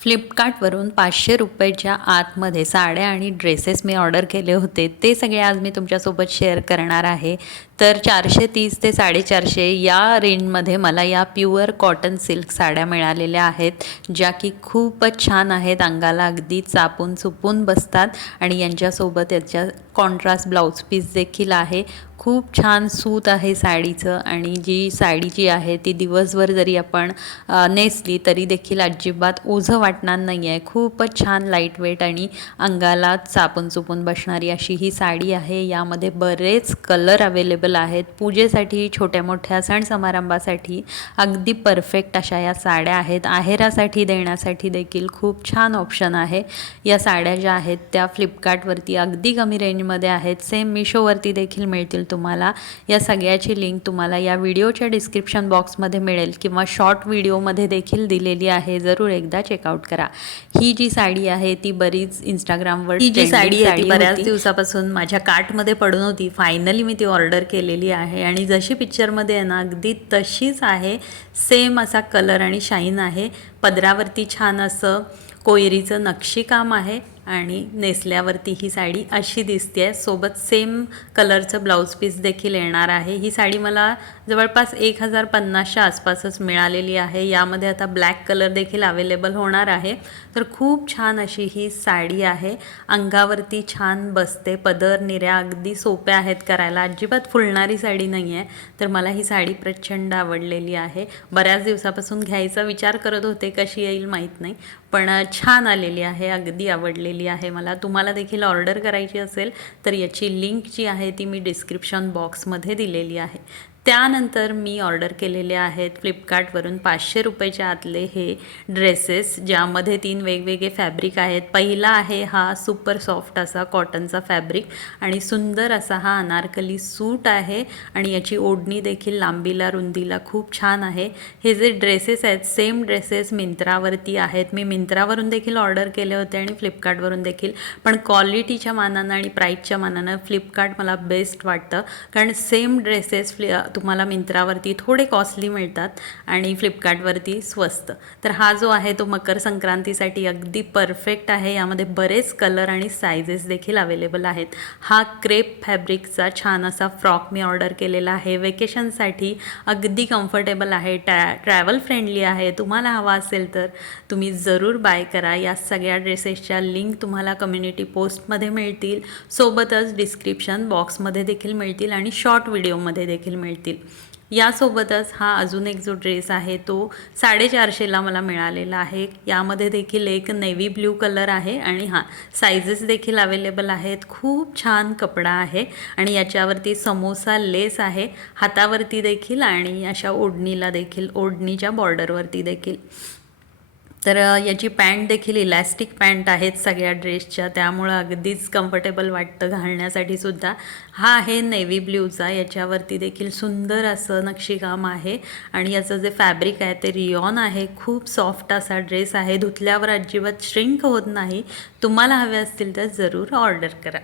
फ्लिपकार्टवरून 500 रुपयाच्या आतमध्ये साड्या आणि ड्रेसेस मी ऑर्डर केले होते, ते सगळे आज मी तुमच्यासोबत शेअर करणार आहे. तर 430 ते 450 या रेंजमध्ये मला या प्युअर कॉटन सिल्क साड्या मिळालेल्या आहेत, ज्या की खूपच छान आहेत. अंगाला अगदी चापून चुपून बसतात आणि यांच्यासोबत याच्या कॉन्ट्रास्ट ब्लाऊज पीस देखील आहे. खूप छान सूत आहे साडीचं आणि जी साडी जी आहे ती दिवसभर जरी आपण नेसली तरी देखील अजिबात ओझं वाटणार नाही आहे. खूपच छान लाईट वेट आणि अंगाला चापून चुपून बसणारी अशी ही साडी आहे. यामध्ये बरेच कलर अवेलेबल आहेत. पूजेसाठी, छोट्या मोठ्या सण समारंभासाठी अगदी परफेक्ट अशा या साड्या आहेत. आहेरासाठी देण्यासाठी देखील खूप छान ऑप्शन आहे. या साड्या ज्या आहेत त्या फ्लिपकार्टवरती अगदी कमी रेंजमध्ये आहेत. सेम मिशोवरती देखील मिळतील तुम्हाला. या सगळ्याची लिंक तुम्हाला या व्हिडिओच्या डिस्क्रिप्शन बॉक्समध्ये मिळेल किंवा शॉर्ट व्हिडिओमध्ये देखील दिलेली आहे. जरूर एकदा चेकआउट करा. ही जी साडी आहे ती बरीच इंस्टाग्रामवर ही जी साडी आहे ती बऱ्याच दिवसापासून माझ्या कार्टमध्ये पडून होती. फायनली मी ती ऑर्डर केलेली आहे आणि जशी पिक्चरमध्ये आहे ना अगदी तशीच आहे. सेम असा कलर आणि शाईन आहे. पदरावरती छान असं कोयरीचं नक्षीकाम आहे आणि नेसल्यावरती ही साडी अशी दिसते आहे. सोबत सेम कलरचं ब्लाऊज पीस देखील येणार आहे. ही साडी मला जवळपास 1050च्या आसपासच मिळालेली आहे. यामध्ये आता ब्लॅक कलर देखील अवेलेबल होणार आहे. तर खूप छान अशी ही साडी आहे. अंगावरती छान बसते. पदर निर्या अगदी सोप्या आहेत करायला. अजिबात फुलणारी साडी नाही आहे. तर मला ही साडी प्रचंड आवडलेली आहे. बऱ्याच दिवसापासून घ्यायचा विचार करत होते, कशी येईल माहीत नाही, पण छान आलेली आहे. अगदी आवडलेली आहे मला. तुम्हाला देखील ऑर्डर करायची असेल तर याची लिंक जी आहे ती मी डिस्क्रिप्शन बॉक्समध्ये दिलेली आहे. त्यानंतर मी ऑर्डर केलेले आहेत फ्लिपकार्टवरून 500 रुपयाच्या आतले हे ड्रेसेस, ज्यामध्ये 3 वेगवेगळे फॅब्रिक आहेत. पहिला आहे हा सुपर सॉफ्ट असा कॉटनचा फॅब्रिक आणि सुंदर असा हा अनारकली सूट आहे आणि याची ओढणी देखील लांबीला रुंदीला खूप छान आहे. हे जे ड्रेसेस आहेत सेम ड्रेसेस मिंत्रावरती आहेत. मी मिंत्रावरून देखील ऑर्डर केले होते आणि फ्लिपकार्टवरून देखील, पण क्वालिटीच्या मानानं आणि प्राईसच्या मानानं फ्लिपकार्ट मला बेस्ट वाटतं. कारण सेम ड्रेसेस तुम्हाला मिंत्रावरती थोडे कॉस्टली मिळतात आणि फ्लिपकार्टवरती स्वस्त. तर हा जो आहे तो मकर संक्रांतीसाठी अगदी परफेक्ट आहे. यामध्ये बरेच कलर आणि सायझेस देखील अवेलेबल आहेत. हा क्रेप फॅब्रिकचा छान असा फ्रॉक मी ऑर्डर केलेला आहे. वेकेशनसाठी अगदी कम्फर्टेबल आहे. ट्रॅव्हल फ्रेंडली आहे. तुम्हाला हवा असेल तर तुम्ही जरूर बाय करा. या सगळ्या ड्रेसेसच्या लिंक तुम्हाला कम्युनिटी पोस्टमध्ये मिळतील, सोबतच डिस्क्रिप्शन बॉक्समध्ये देखील मिळतील आणि शॉर्ट व्हिडिओमध्ये देखील मिळतील. यासोबतच हा अजून एक जो ड्रेस आहे तो 450ला मला मिळालेला आहे. यामध्ये देखील एक नेव्ही ब्ल्यू कलर आहे आणि सायझेस देखील अवेलेबल आहेत. खूप छान कपडा आहे आणि याच्यावरती समोसा लेस आहे हातावरती देखील आणि अशा ओढणीला देखील, ओढणीच्या बॉर्डरवरती देखील. तर याची पॅन्ट देखील इलॅस्टिक पॅन्ट आहेत सगळ्या ड्रेसच्या, त्यामुळं अगदीच कम्फर्टेबल वाटतं घालण्यासाठी सुद्धा. हा आहे नेव्ही ब्ल्यूचा. याच्यावरती देखील सुंदर असं नक्षीकाम आहे आणि याचं जे फॅब्रिक आहे ते रियॉन आहे. खूप सॉफ्ट असा ड्रेस आहे. धुतल्यावर अजिबात श्रिंक होत नाही. तुम्हाला हवे असतील तर जरूर ऑर्डर करा.